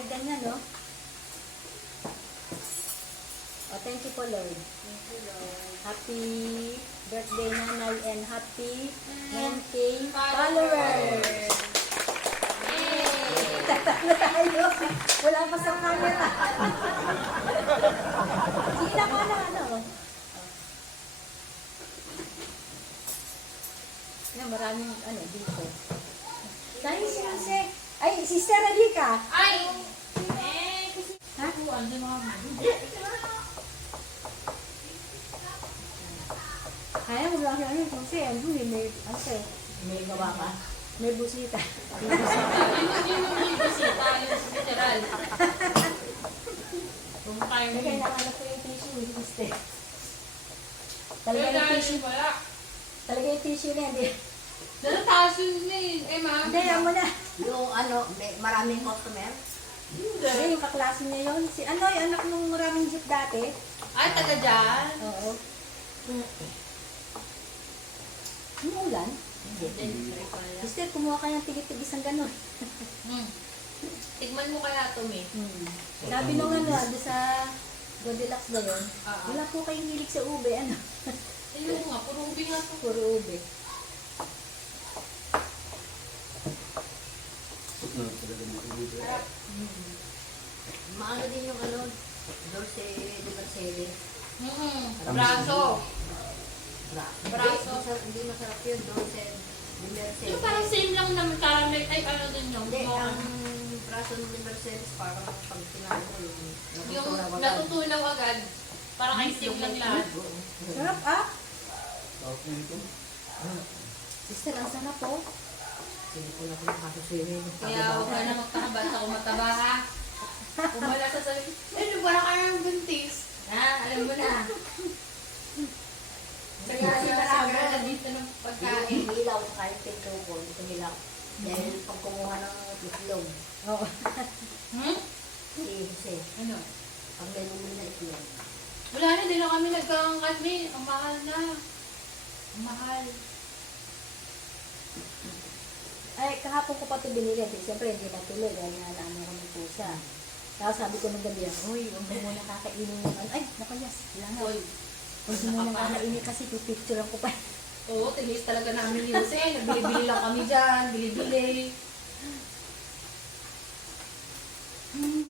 Kahit ganyan, no? Oh, thank you po, Lord. Thank you, Lord. Happy birthday, Nanay, and happy 10K Followers. followers. Tatalo tayo. Wala pa sa camera. Sige na ka na, ano? Yan, maraming, ano, dito. Dahil si Jose. Ay, Sister Alika. Ay! Ha? Ano mga Kaya mo lang ano, Jose, ano, may, Jose, May gawa ka? may busita. Yung bisita, yung literal. Kung tayo May kailangan ko yung tissue, Sister. Talaga Pero yung dahil tissue, wala. talaga yung tissue na, hindi. Nalataas yun eh, ma'am. Hindi, alam mo na. Yung ano, may maraming customer? Hindi, yung kaklase niya yun. Si ano, yung anak nung maraming jeep dati. Ay, taga dyan. Oo. Yung ulan. Dentistry pala. Sister, kumuha ka ng tigit-tigis ng gano'n. Tigman mo kaya ito, me. Sabi nung ano, doon sa Goldilocks ba yun? Oo. Wala po kayong hilig sa ube, ano? Ayun nga, puro ubi nga to. Puro ube. Harap. Maano din yung ano, Dulce de Mercedes. Braso. Braso. Hindi masarap yun, Dulce de Mercedes. Yung parang same lang naman, caramel, ay ano din yung Hindi, ang braso de Mercedes, parang pag tinahin mo yung natutunaw agad. Parang icing lang lahat. Sarap ah! Sister, ang sarap po. Hindi ko na pinakasusirin. Kaya huwag ka na magtakabas ako mataba ha. Kung wala sa sabi, ano ba na kayo ng buntis? Ha, alam mo na. Kaya sinasabi na dito ng pagkain. Yung ilaw, kahit pinto ko, dito nilaw. Dahil pag kumuha ng itlog, Oo. si Jose, Ano? pag may bumili na itlog, Wala na, di lang kami nagkakangkat me. Ang mahal na. Ang mahal. Ay, kahapon ko pa ito binili. Siyempre, hindi natuloy dahil nga naano ko ng pusa. Tapos sabi ko ng gabi, uy, huwag mo muna kakainin yung ano. Ay, naku, yes, kailangan. Hoy. Huwag mo muna kakainin kasi pipicturean ko pa. Oo, tinis talaga namin yun. Kasi nabili-bili lang kami dyan. Bili-bili.